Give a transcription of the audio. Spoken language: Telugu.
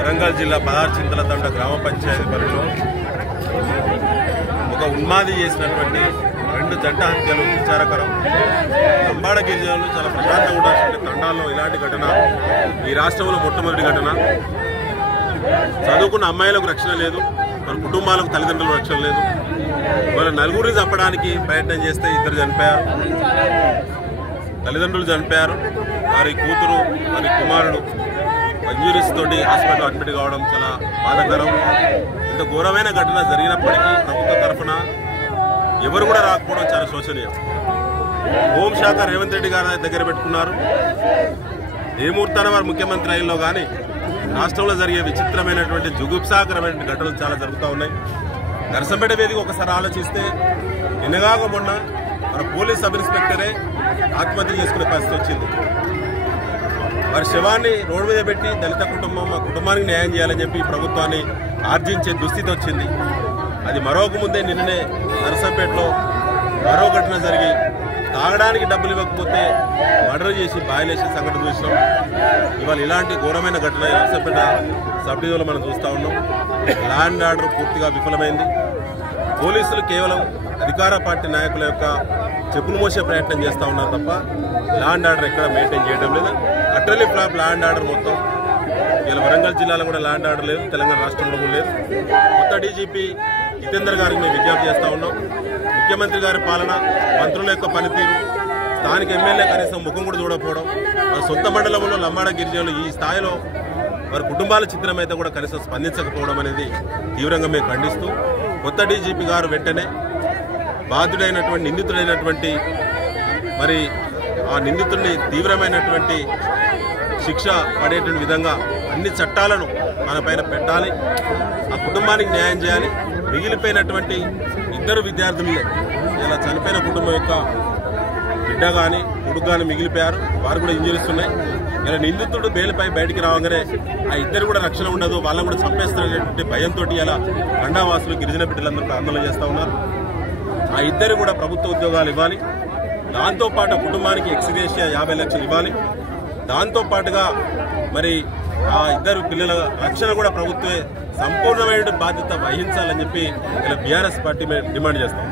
వరంగల్ జిల్లా పదార్చింతలతండ గ్రామ పంచాయతీ పరిధిలో ఒక ఉన్మాది చేసినటువంటి 2 జంట హత్యలు విచారకరం. లంబాడ గిరిజనులు చాలా ప్రశాంతంగా ఉండాల్సిన తండాల్లో ఇలాంటి ఘటన ఈ రాష్ట్రంలో మొట్టమొదటి ఘటన. చదువుకున్న అమ్మాయిలకు రక్షణ లేదు, వాళ్ళ కుటుంబాలకు తల్లిదండ్రులకు రక్షణ లేదు. వాళ్ళ నలుగురిని చంపడానికి ప్రయత్నం చేస్తే 2 చనిపోయారు, తల్లిదండ్రులు చనిపోయారు. వారి కూతురు వారి కుమారుడు ఇంజురీస్ తోటి హాస్పిటల్ అడ్మిట్ కావడం చాలా బాధాకరం. ఇంత ఘోరమైన ఘటన జరిగినప్పటికీ ప్రభుత్వం తరఫున ఎవరు కూడా రాకపోవడం చాలా శోచనీయం. హోంశాఖ రేవంత్ రెడ్డి గారి దగ్గర పెట్టుకున్నారు. ఏ ముహూర్తాన వారు ముఖ్యమంత్రి అయినలో కానీ రాష్ట్రంలో జరిగే విచిత్రమైనటువంటి జుగుప్సాకరమైన ఘటనలు చాలా జరుగుతూ ఉన్నాయి. నరసంపేట వేదిక ఒకసారి ఆలోచిస్తే నిన్నగాక మొన్న మన పోలీస్ సబ్ ఇన్స్పెక్టరే ఆత్మహత్య చేసుకునే పరిస్థితి వచ్చింది. వారి శవాన్ని రోడ్డు మీద పెట్టి దళిత కుటుంబం మా కుటుంబానికి న్యాయం చేయాలని చెప్పి ప్రభుత్వాన్ని ఆర్జించే దుస్థితి వచ్చింది. అది మరొక ముందే నిన్ననే నరసంపేటలో మరో ఘటన జరిగి తాగడానికి డబ్బులు ఇవ్వకపోతే మర్డర్ చేసి బాయిలేసే సంఘటన చూసినాం. ఇవాళ ఇలాంటి ఘోరమైన ఘటన నరసంపేట సబ్ డివిజన్లో మనం చూస్తూ ఉన్నాం. లా అండ్ ఆర్డర్ పూర్తిగా విఫలమైంది. పోలీసులు కేవలం అధికార పార్టీ నాయకుల యొక్క చెప్పులు మోసే ప్రయత్నం చేస్తూ ఉన్నారు తప్ప లా అండ్ ఆర్డర్ ఎక్కడ మెయింటైన్ చేయడం లేదు. Utterly flop law and order మొత్తం. ఇలా వరంగల్ జిల్లాలో కూడా లా అండ్ ఆర్డర్ లేదు, తెలంగాణ రాష్ట్రంలో కూడా లేదు. కొత్త డీజీపీ జితేందర్ గారికి మేము విజ్ఞప్తి చేస్తూ ఉన్నాం. ముఖ్యమంత్రి గారి పాలన, మంత్రుల యొక్క పనితీరు, స్థానిక ఎమ్మెల్యే కనీసం ముఖం కూడా చూడకపోవడం, మన సొంత మండలంలో లంబాడ గిరిజనులు ఈ స్థాయిలో వారి కుటుంబాల చిత్రం అయితే కూడా కనీసం స్పందించకపోవడం అనేది తీవ్రంగా మేము ఖండిస్తూ కొత్త డీజీపీ గారు వెంటనే బాధ్యుడైనటువంటి నిందితుడైనటువంటి మరి ఆ నిందితుడిని తీవ్రమైనటువంటి శిక్ష పడేటువంటి విధంగా అన్ని చట్టాలను మన పైన పెట్టాలి. ఆ కుటుంబానికి న్యాయం చేయాలి. మిగిలిపోయినటువంటి 2 విద్యార్థులు ఇలా చనిపోయిన కుటుంబం యొక్క బిడ్డ కానీ కొడుకు కానీ మిగిలిపోయారు. వారు కూడా ఇంజరీస్ ఉన్నాయి. ఇలా నిందితుడు బెయిల్పై బయటికి రావగానే ఆ 2 కూడా రక్షణ ఉండదు, వాళ్ళని కూడా చంపేస్తున్నటువంటి భయంతో ఇలా తండావాసులు గిరిజన బిడ్డలందరూ ఆందోళన చేస్తూ ఉన్నారు. ఆ 2 కూడా ప్రభుత్వ ఉద్యోగాలు ఇవ్వాలి. దాంతోపాటు కుటుంబానికి ఎక్స్గ్రేషియా 50 లక్షలు ఇవ్వాలి. దాంతోపాటుగా మరి ఆ 2 పిల్లల రక్షణ కూడా ప్రభుత్వమే సంపూర్ణమైన బాధ్యత వహించాలని చెప్పి ఇలా బీఆర్ఎస్ పార్టీ డిమాండ్ చేస్తాం.